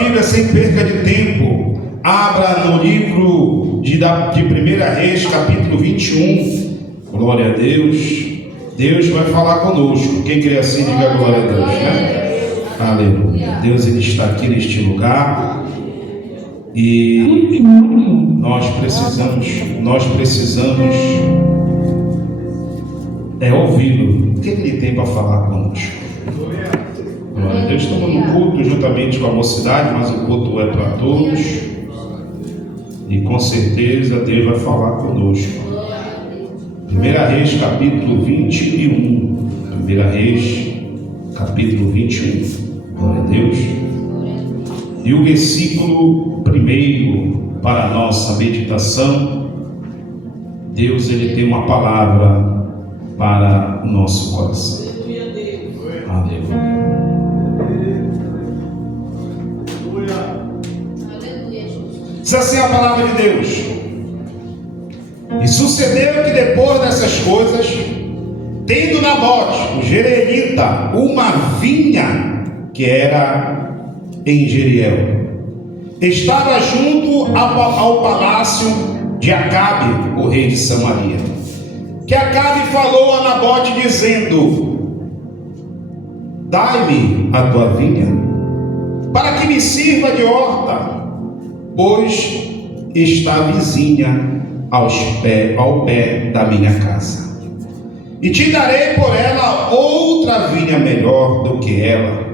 Bíblia sem perca de tempo, abra no livro de 1 Reis, capítulo 21. Glória a Deus. Deus vai falar conosco. Quem crê assim, diga glória a Deus, né? Aleluia. Deus, Ele está aqui neste lugar. E nós precisamos ouvi-lo. O que Ele tem para falar conosco? Glória a Deus. Estamos no culto juntamente com a mocidade, mas o culto é para todos. E com certeza Deus vai falar conosco. 1 Reis, capítulo 21. 1 Reis, capítulo 21. Glória a Deus. E o versículo 1 para a nossa meditação. Deus, Ele tem uma palavra para o nosso coração. Aleluia. Diz assim a palavra de Deus: e sucedeu que depois dessas coisas, tendo Nabote, o Jerielita, uma vinha que era em Jeriel, estava junto ao palácio de Acabe, o rei de Samaria, que Acabe falou a Nabote dizendo: dai-me a tua vinha, para que me sirva de horta, pois está vizinha ao pé da minha casa. E te darei por ela outra vinha melhor do que ela.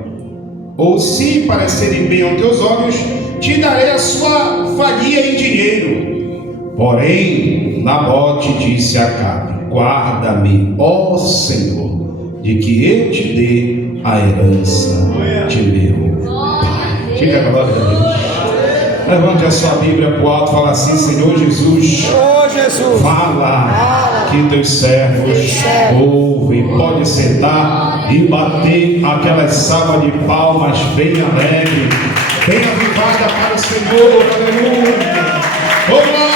Ou se parecerem bem aos teus olhos, te darei a sua valia em dinheiro. Porém, Nabote disse a Acabe: guarda-me, ó Senhor, de que eu te dê a herança de meu pai. Diga a glória a Deus. Levante a sua Bíblia para o alto e fala assim: Senhor Jesus, fala que teus servos ouvem. Pode sentar e bater aquela salva de palmas bem alegre, bem avivada para o Senhor. Aleluia. Glória.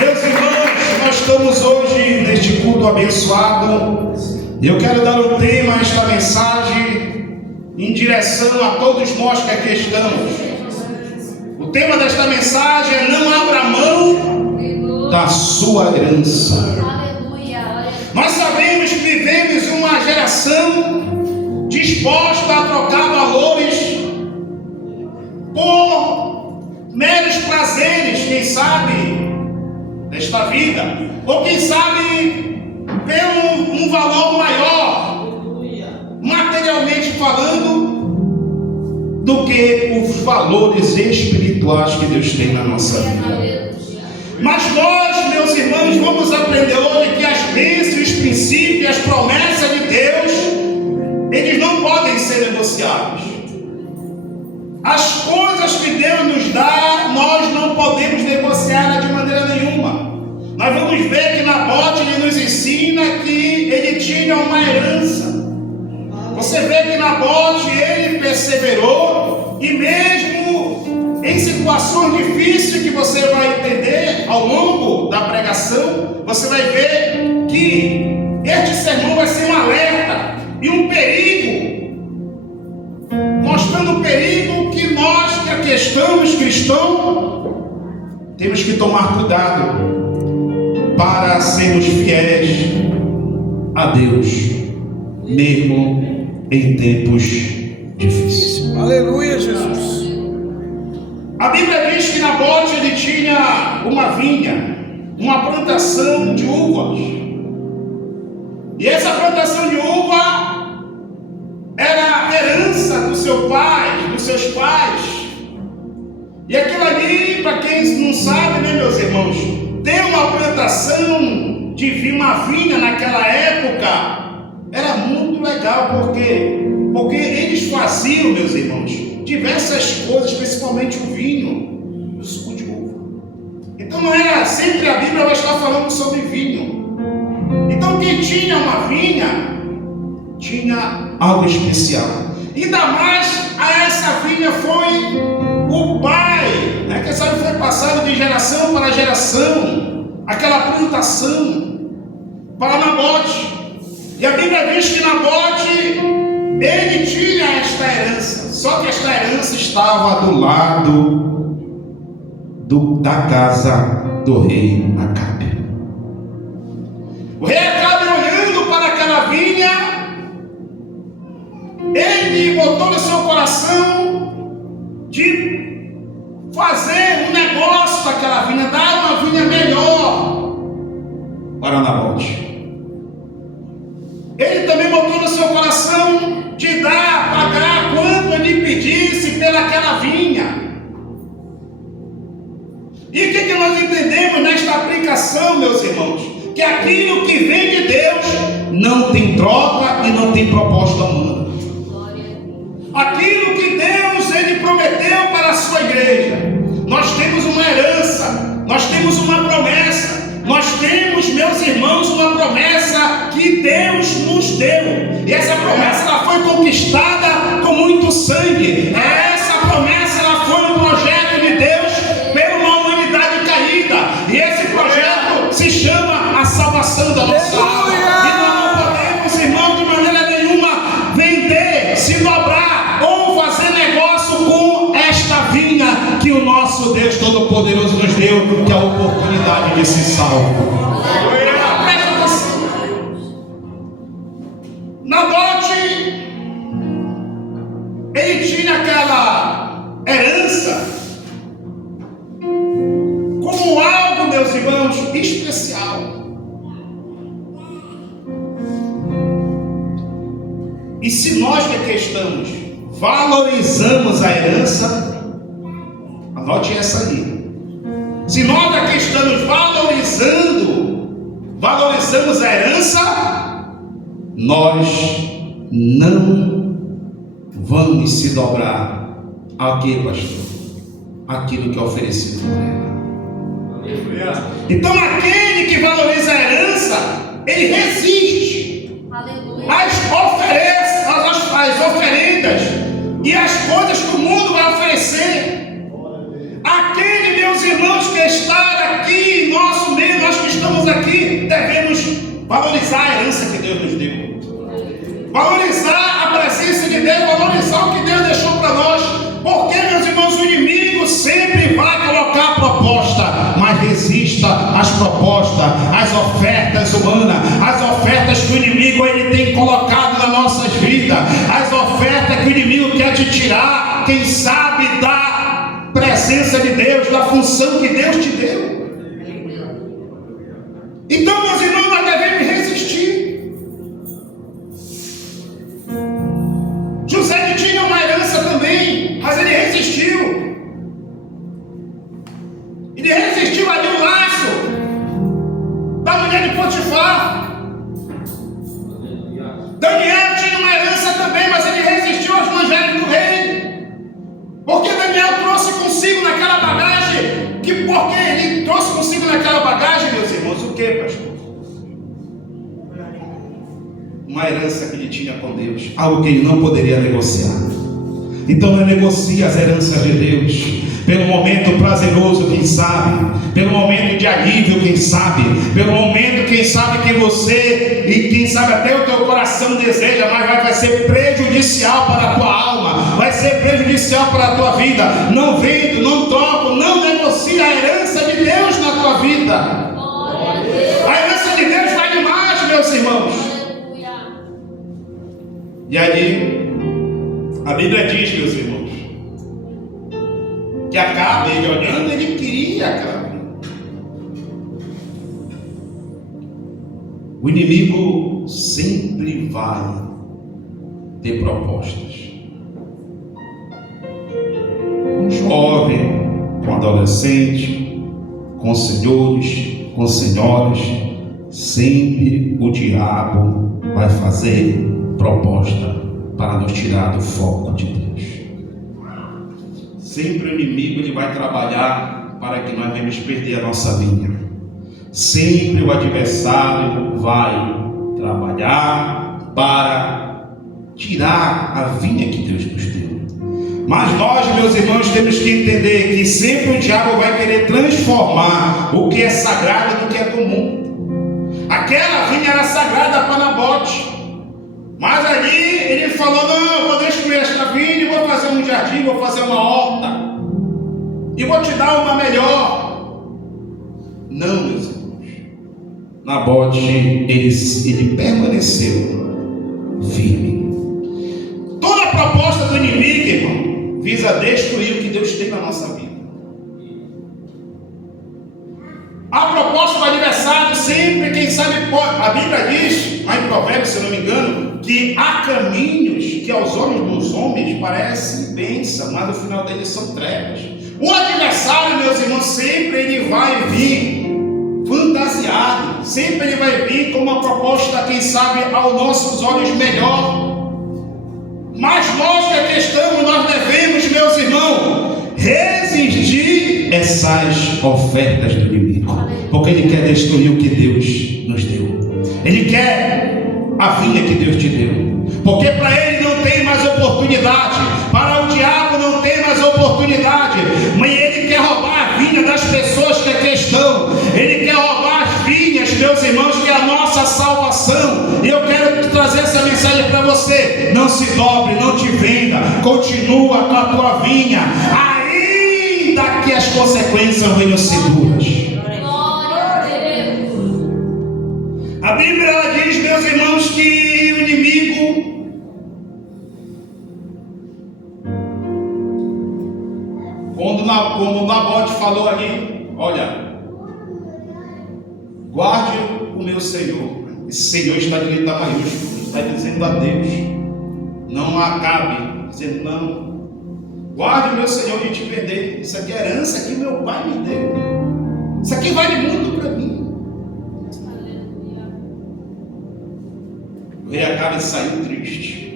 Meus irmãos, nós estamos hoje neste culto abençoado. Eu quero dar um tema a esta mensagem em direção a todos nós que aqui estamos. O tema desta mensagem é: não abra mão da sua herança. Nós sabemos que vivemos uma geração disposta a trocar valores por meros prazeres, quem sabe, desta vida, ou quem sabe pelo um valor maior, materialmente falando, do que os valores espirituais que Deus tem na nossa vida. Mas nós, meus irmãos, vamos aprender hoje que as bênçãos, os princípios e as promessas de Deus, eles não podem ser negociados. As coisas que Deus nos dá, nós não podemos negociar de maneira nenhuma. Nós vamos ver que Nabote nos ensina que ele tinha uma herança. Você vê que Nabote, ele perseverou, e mesmo em situações difíceis que você vai entender ao longo da pregação, você vai ver que este sermão vai ser um alerta e um perigo, mostrando o perigo que nós que aqui estamos cristãos temos que tomar cuidado para sermos fiéis a Deus, mesmo em tempos difíceis. Aleluia, Jesus. A Bíblia diz que Nabote ele tinha uma vinha, uma plantação de uvas. E essa plantação de uva era a herança do seu pai, dos seus pais. E aquilo ali, para quem não sabe, né, meus irmãos, ter uma plantação de uma vinha naquela época era muito legal. Por quê? Porque eles faziam, meus irmãos, diversas coisas, principalmente o vinho, o suco de uva. Então não era sempre a Bíblia vai estar falando sobre vinho. Então quem tinha uma vinha tinha algo especial. Ainda mais a essa vinha foi o pai, né? Quem sabe foi passado de geração para geração, aquela plantação para Nabote. E a Bíblia diz que Nabote Ele tinha esta herança, só que esta herança estava do lado da casa do rei Acabe. O rei Acabe, olhando para aquela vinha, ele botou no seu coração de fazer um negócio daquela vinha, dar uma vinha melhor para Nabote. Ele também botou no seu coração de pagar quanto ele pedisse pelaquela vinha. E o que nós entendemos nesta aplicação, meus irmãos? Que aquilo que vem de Deus não tem troca e não tem proposta humana. Aquilo que Deus ele prometeu para a sua igreja, nós temos uma herança, nós temos uma promessa. Nós temos, meus irmãos, uma promessa que Deus nos deu. E essa promessa ela foi conquistada com muito sangue. Essa promessa ela foi um projeto de Deus pela uma humanidade caída. E esse projeto se chama a salvação da nossa alma. E nós não podemos, irmão, de maneira nenhuma vender, se dobrar ou fazer negócio com esta vinha que o nosso Deus Todo-Poderoso nos deu, que é a oportunidade de se salvar. Presta atenção. Nabote, ele tinha aquela herança como algo, meus irmãos, especial. E se nós que aqui estamos valorizamos a herança, anote essa aí. Se nós aqui estamos valorizamos a herança, nós não vamos se dobrar a quê, pastor? Aquilo que é oferecido por ela. Então aquele que valoriza a herança, ele resiste às oferendas e às coisas que o mundo vai oferecer. Aquele, meus irmãos, que está aqui em nosso meio, nós que estamos aqui, devemos valorizar a herança que Deus nos deu, valorizar a presença de Deus, valorizar o que Deus deixou para nós. Porque, meus irmãos, o inimigo sempre vai colocar proposta, mas resista às propostas, às ofertas humanas, às ofertas que o inimigo ele tem colocado nas nossas vidas, as ofertas que o inimigo quer te tirar, quem sabe, da presença de Deus, da função que Deus te deu. Então, meus irmãos, nós devemos resistir. José tinha uma herança também, mas ele resistiu. Ele resistiu ali o laço da mulher de Potifar. Daniel tinha uma herança também, mas ele resistiu aos evangelhos do rei. Porque Daniel trouxe consigo naquela bagagem, porque ele trouxe consigo naquela bagagem, meus irmãos, o que, pastor? Uma herança que ele tinha com Deus, algo que ele não poderia negociar. Então não negocie as heranças de Deus, pelo momento prazeroso, quem sabe, pelo momento de alívio, quem sabe, pelo momento, quem sabe, que você, e quem sabe até o teu coração deseja, mas vai ser prejudicial para a tua alma, vai ser prejudicial para a tua vida. Não vendo, não troco, não negocie a herança de Deus na tua vida. A herança de Deus vale mais, meus irmãos. E ali, a Bíblia diz, meus irmãos, que Acabe, ele olhando, ele queria Acabe. O inimigo sempre vai ter propostas. Com jovem, com adolescente, com senhores, com senhoras, sempre o diabo vai fazer proposta para nos tirar do foco de Deus. Sempre o inimigo ele vai trabalhar para que nós venhamos perder a nossa vinha. Sempre o adversário vai trabalhar para tirar a vinha que Deus nos deu. Mas nós, meus irmãos, temos que entender que sempre o diabo vai querer transformar o que é sagrado no que é comum. Aquela vinha era sagrada para Nabote, mas ali ele falou: não, vou destruir esta vinha e vou fazer um jardim, vou fazer uma horta, e vou te dar uma melhor. Não, meus irmãos. Nabote, ele permaneceu firme. Toda a proposta do inimigo, irmão, visa destruir o que Deus tem na nossa vida. A proposta do adversário sempre, quem sabe, a Bíblia diz, lá em Provérbios, se eu não me engano, que há caminhos que aos olhos dos homens parecem bênção, mas no final deles são trevas. O adversário, meus irmãos, sempre ele vai vir fantasiado, sempre ele vai vir com uma proposta, quem sabe, aos nossos olhos melhor. Mas nós que aqui estamos, nós devemos, meus irmãos, resistir essas ofertas do inimigo, porque ele quer destruir o que Deus nos deu. Ele quer a vinha que Deus te deu, porque para ele não tem mais oportunidade, para o diabo não tem mais oportunidade, mas ele quer roubar a vinha das pessoas que aqui estão. Ele quer roubar as vinhas, meus irmãos, que é a nossa salvação. E eu quero trazer essa mensagem para você: não se dobre, não te venda, continua com a tua vinha, ainda que as consequências venham ser duras. A Bíblia ela diz, meus irmãos, que o inimigo como Nabote falou ali: olha, guarde o meu Senhor. Esse Senhor está de letra maiúscula, está dizendo a Deus, não acabe dizendo: não, guarde o meu Senhor de te perder. Isso aqui é herança que meu pai me deu, isso aqui vale muito para mim. O rei Acabe saiu triste.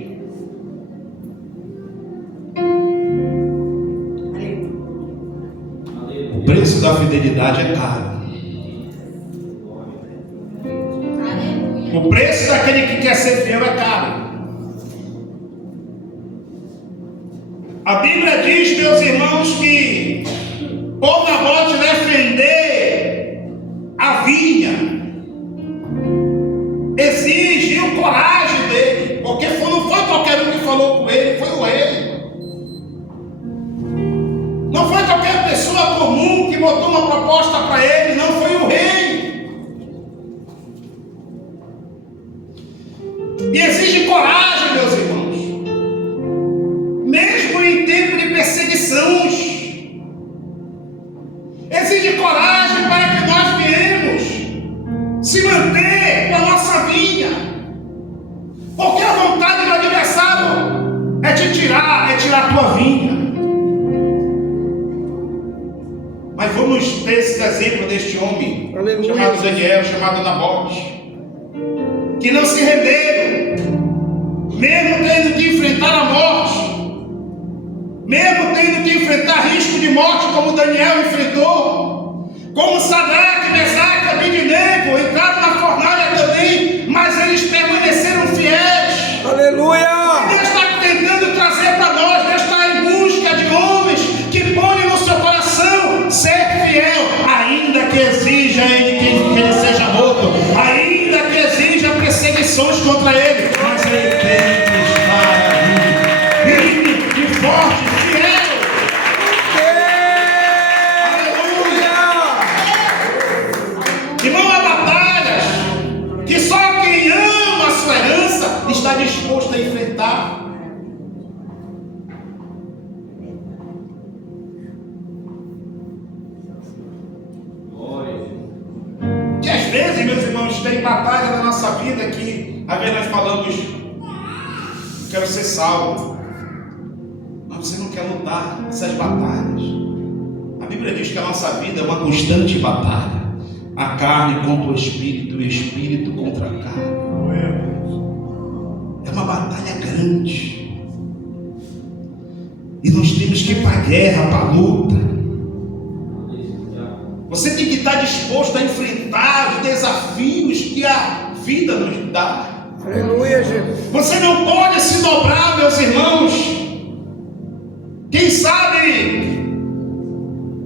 O preço da fidelidade é caro. O preço daquele que quer ser fiel é caro. A Bíblia diz, meus irmãos, que por Nabote defender a vinha exigiu coragem dele, porque não foi qualquer um que falou com ele, foi o rei. Não foi qualquer pessoa comum que botou uma proposta para ele, não, foi o rei. E exige coragem, meus irmãos, mesmo em tempo de perseguições. Exige coragem para que nós viemos se manter com a nossa vinha, porque a vontade do adversário é te tirar, a tua vinha. Mas vamos ter esse exemplo deste homem, aleluia, chamado Daniel, chamado Nabote, que não se renderam, mesmo tendo que enfrentar a morte, mesmo tendo que enfrentar risco de morte, como Daniel enfrentou, como Sadraque, Mesaque, Abednego entraram na fornalha também, mas eles permaneceram fiéis. Aleluia! Deus está tentando trazer para nós, Deus está em busca de homens que põem no seu coração ser fiel, ainda que exija ele que ele seja morto, ainda que exija perseguições contra ele, mas ele tem que estar ali, firme e forte, fiel. Irmão, há batalhas que só quem ama a sua herança está disposto a enfrentar. Que às vezes, meus irmãos, tem batalha na nossa vida que às vezes nós falamos: quero ser salvo, mas você não quer lutar essas batalhas. A Bíblia diz que a nossa vida é uma constante batalha. A carne contra o espírito, o espírito contra a carne. É uma batalha grande. E nós temos que ir para a guerra, para a luta. Você tem que estar disposto a enfrentar os desafios que a vida nos dá. Aleluia, Jesus. Você não pode se dobrar, meus irmãos. Quem sabe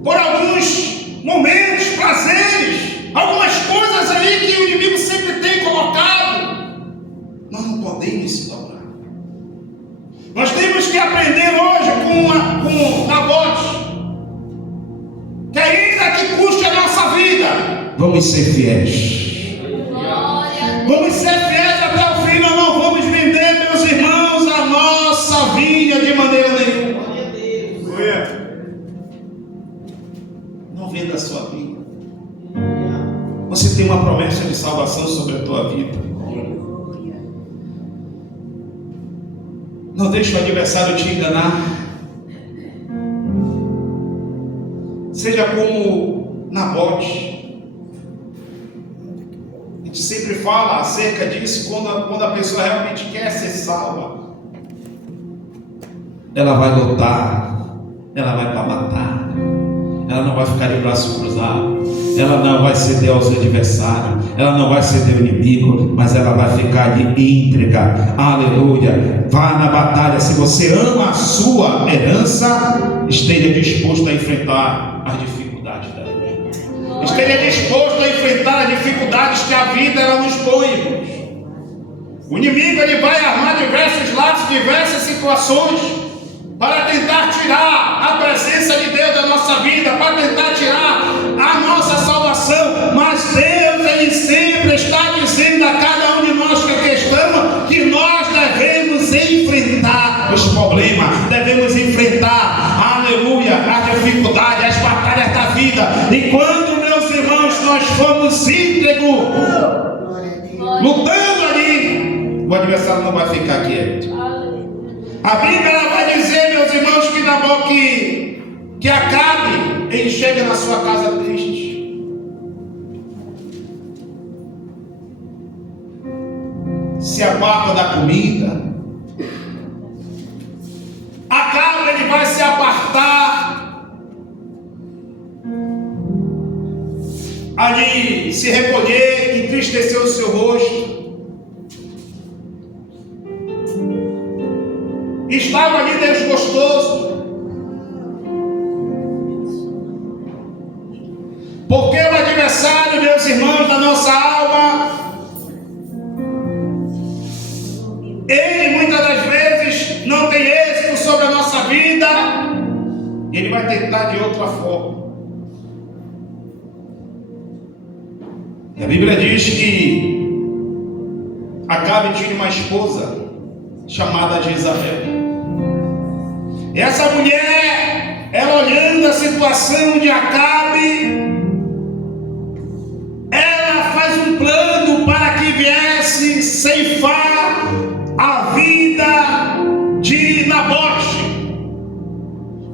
por alguns momentos, prazeres, algumas coisas aí que o inimigo sempre tem colocado, nós não podemos se dobrar. Nós temos que aprender hoje com Nabote, que ainda que custe a nossa vida, vamos ser fiéis. Vamos ser fiéis até o fim. Nós não vamos vender, meus irmãos, a nossa vinha de maneira nenhuma. Não venda a sua vida. Você tem uma promessa de salvação sobre a tua vida. Não deixe o adversário te enganar. Seja como Nabote. A gente sempre fala acerca disso quando a pessoa realmente quer ser salva. Ela vai lutar, ela vai para matar, ela não vai ficar de braço cruzado, ela não vai ceder aos adversários, ela não vai ceder ao inimigo, mas ela vai ficar de íntegra. Aleluia. Vá na batalha. Se você ama a sua herança, esteja disposto a enfrentar as dificuldades da vida. Esteja disposto a enfrentar as dificuldades que a vida ela nos põe, irmãos. O inimigo ele vai armar diversos lados, diversas situações para tentar tirar a presença de Deus da nossa vida, para tentar tirar a nossa salvação. Mas Deus ele sempre está dizendo a cada um de nós que aqui estamos que nós devemos enfrentar os problemas, devemos enfrentar, aleluia, as dificuldades, as batalhas da vida. E quando, meus irmãos, nós formos íntegros, lutando ali, o adversário não vai ficar quieto. A Bíblia ela vai dizer, meus irmãos, que Nabote que Acabe, ele chega na sua casa triste. Se aparta da comida. Acabe, ele vai se apartar. Ali, se recolher, entristecer o seu rosto. Estava ali desgostoso, porque o adversário, meus irmãos, da nossa alma, ele muitas das vezes não tem êxito sobre a nossa vida, ele vai tentar de outra forma. E a Bíblia diz que Acabe tinha uma esposa chamada Jezabel. Essa mulher, ela olhando a situação de Acabe, ela faz um plano para que viesse ceifar a vida de Nabote.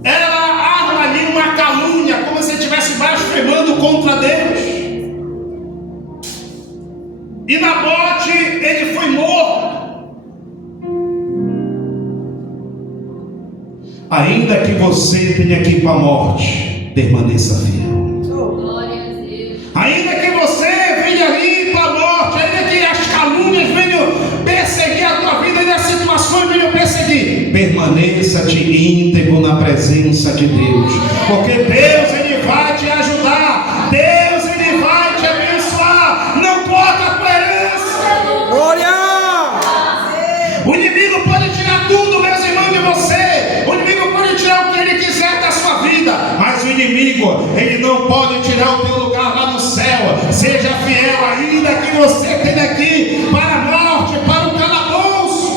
Ela arma ali uma calúnia, como se estivesse blasfemando contra Deus. E Nabote, ele foi morto. Ainda que você tenha que ir para a morte, permaneça fiel. Ainda que você venha ir para a morte, ainda que as calúnias venham perseguir a tua vida e as situações venham perseguir, permaneça-te íntegro na presença de Deus, porque Deus ele vai te ajudar, Deus ele vai te abençoar. Não corta a tua herança. Glória! O inimigo pode tirar tudo, meus irmãos, de você. O inimigo pode tirar o que ele quiser da sua vida, mas o inimigo, ele não pode tirar o teu lugar lá no céu. Seja fiel, ainda que você tenha aqui para a morte, para o calabouço.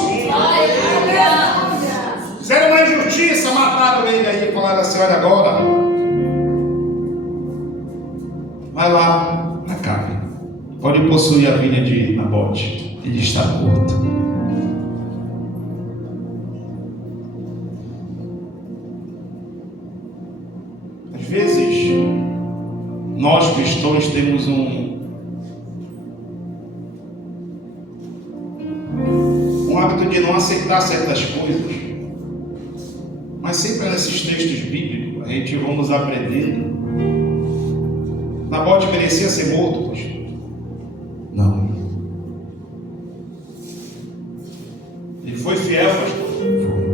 Fizeram uma injustiça, mataram ele aí, falaram assim: olha, agora vai lá, Acabe, pode possuir a vinha de Nabote, ele está morto. Às vezes, nós cristãos temos um hábito de não aceitar certas coisas, mas sempre nesses textos bíblicos a gente vamos aprendendo. Nabote merecia ser morto, pastor? Não. Ele foi fiel, pastor? Foi.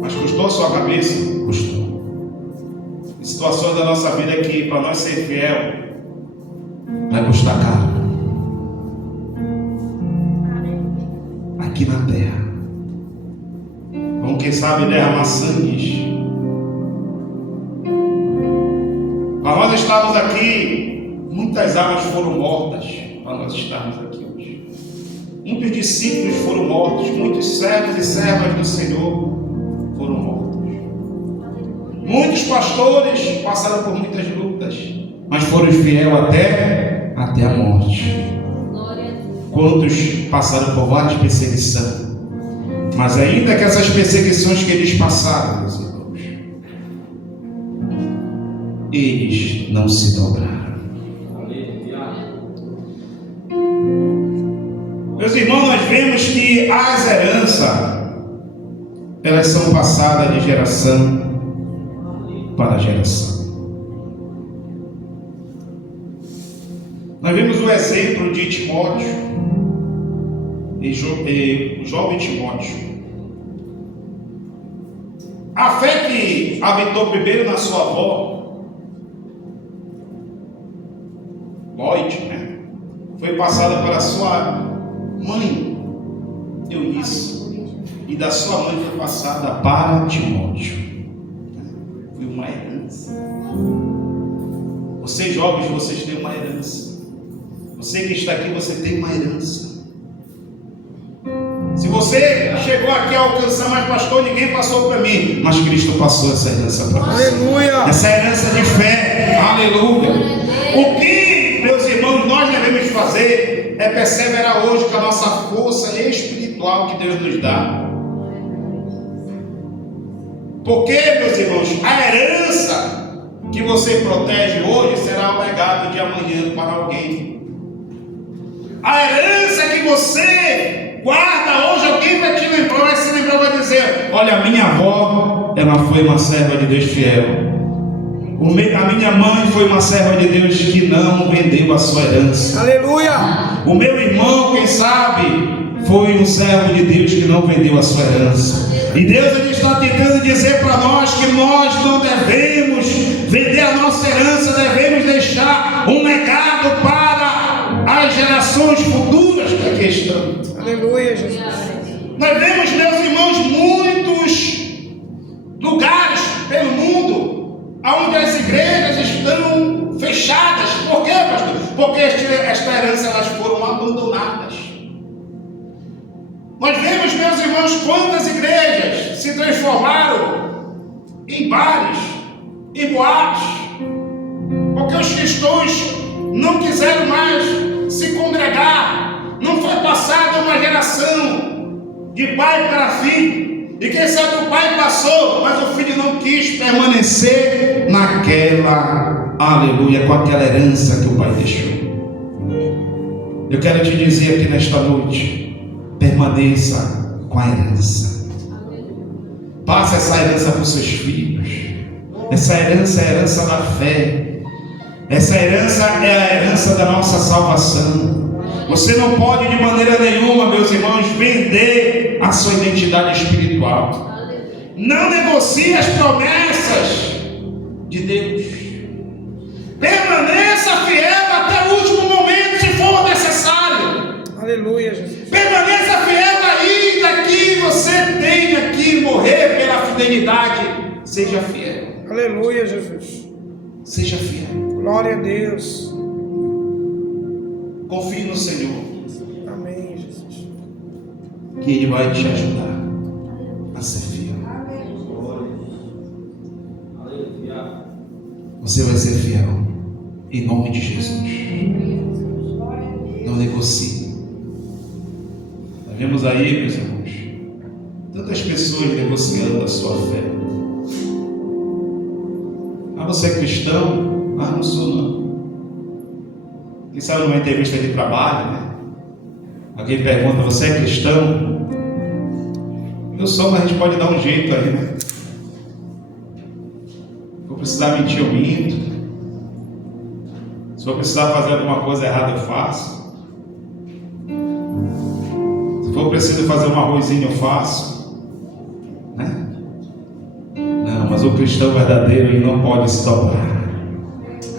Mas custou a sua cabeça? Custou. Situações da nossa vida que para nós ser fiel vai custar caro aqui na terra. quem sabe, derramar sangue. Para nós estarmos aqui, muitas almas foram mortas para nós estarmos aqui hoje. Muitos discípulos foram mortos, muitos servos e servas do Senhor foram mortos. Muitos pastores passaram por muitas lutas, mas foram fiéis até a morte. Quantos passaram por várias perseguições, mas ainda que essas perseguições que eles passaram, meus irmãos, eles não se dobraram. Meus irmãos, nós vemos que as heranças, elas são passadas de geração para geração. Nós vemos o exemplo de Timóteo, o jovem Timóteo. A fé que habitou primeiro na sua avó, Lloyd, foi passada para sua mãe, Eunice, e da sua mãe foi passada para Timóteo. Foi uma herança. Vocês jovens, vocês têm uma herança. Você que está aqui, você tem uma herança. Se você chegou aqui a alcançar, mas pastor, ninguém passou para mim, mas Cristo passou essa herança para você. Aleluia! Essa herança de fé. Aleluia! O que, meus irmãos, nós devemos fazer é perseverar hoje com a nossa força espiritual que Deus nos dá. Porque, meus irmãos, a herança que você protege hoje será o legado de amanhã para alguém. A herança que você guarda hoje, alguém vai te lembrar, vai se lembrar, vai dizer: olha, a minha avó, ela foi uma serva de Deus fiel. A minha mãe foi uma serva de Deus que não vendeu a sua herança. Aleluia! O meu irmão, quem sabe, foi um servo de Deus que não vendeu a sua herança. E Deus, ele está tentando dizer para nós que nós não devemos vender a nossa herança, devemos deixar um legado para as gerações futuras que aqui estão. Aleluia, Jesus. Nós vemos, meus irmãos, muitos lugares pelo mundo onde as igrejas estão fechadas. Por quê, pastor? Porque esta herança, elas foram abandonadas. Nós vemos, meus irmãos, quantas igrejas se transformaram em bares, em boates, porque os cristãos não quiseram mais se congregar. Não foi passada uma geração de pai para filho, e quem sabe o pai passou, mas o filho não quis permanecer naquela, aleluia, com aquela herança que o pai deixou. Eu quero te dizer aqui nesta noite: permaneça com a herança. Passe essa herança para os seus filhos. Essa herança é a herança da fé. Essa herança é a herança da nossa salvação. Você não pode de maneira nenhuma, meus irmãos, vender a sua identidade espiritual. Não negocie as promessas de Deus. Permaneça fiel até o último momento, se for necessário. Aleluia, Jesus. Permaneça fiel ainda que você tenha que morrer pela fidelidade. Seja fiel. Aleluia, Jesus. Seja fiel. Glória a Deus. Confie no Senhor, Amém, Jesus. que Ele vai te ajudar a ser fiel. Você vai ser fiel em nome de Jesus. Não negocie. Nós vemos aí, meus irmãos, tantas pessoas negociando a sua fé. Ah, você é cristão? Ah, não sou não. Quem sabe numa entrevista de trabalho, alguém pergunta: você é cristão? Eu sou, mas a gente pode dar um jeito aí, Se for precisar mentir, eu minto. Se for precisar fazer alguma coisa errada, eu faço. Se for preciso fazer um arrozinho, eu faço. Não, mas o cristão verdadeiro, ele não pode se dobrar.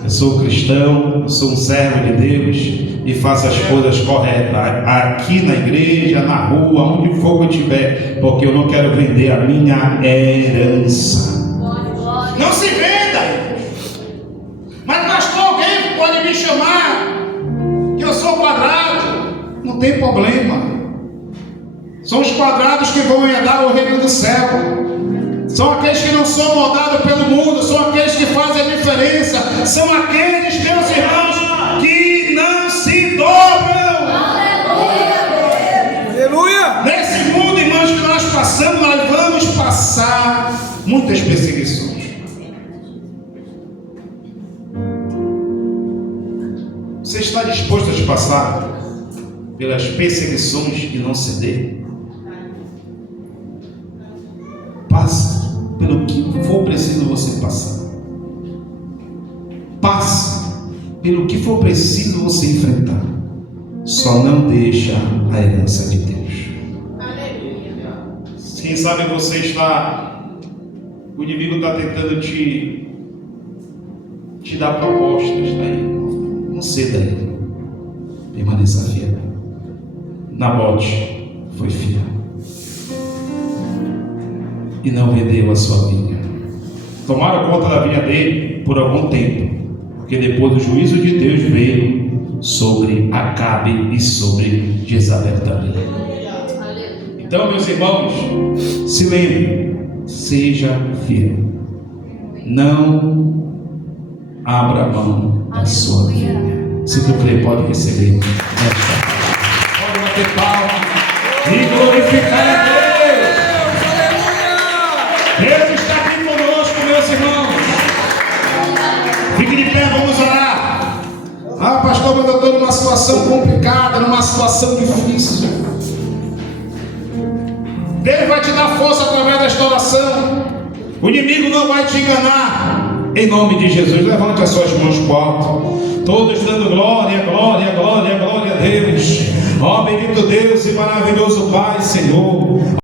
Eu sou cristão, eu sou um servo de Deus, e faça as coisas corretas, aqui na igreja, na rua, onde for que eu estiver, porque eu não quero vender a minha herança. Não se venda. Mas pastor, alguém pode me chamar que eu sou quadrado? Não tem problema. São os quadrados que vão herdar o reino do céu. São aqueles que não são moldados pelo mundo, são aqueles que fazem a diferença, são aqueles, meus irmãos, que não se dobram. Aleluia! Nesse mundo, irmãos, que nós passamos, nós vamos passar muitas perseguições. Você está disposto a passar pelas perseguições e não ceder? Passe pelo que for preciso você passar. Passe pelo que for preciso você enfrentar. Só não deixa a herança de Deus. Quem sabe você está, o inimigo está tentando te dar propostas, tá aí. Não ceda a ele. Permaneça fiel. Nabote foi fiel e não vendeu a sua vinha. Tomaram conta da vinha dele por algum tempo, porque depois o juízo de Deus veio sobre Acabe e sobre Jezabel também. Então, meus irmãos, se lembrem, seja fiel. Não abra mão da sua vinha. Se tu crê, pode receber esta. Pode bater palma e glorificar a Deus. Deus está aqui conosco, meus irmãos. Fique de pé, vamos orar. Ah, pastor, mas eu estou numa situação complicada, numa situação difícil. Deus vai te dar força através desta oração. O inimigo não vai te enganar. Em nome de Jesus, levante as suas mãos para o alto. Todos dando glória, glória, glória, glória a Deus. Ó bendito Deus e maravilhoso Pai, Senhor.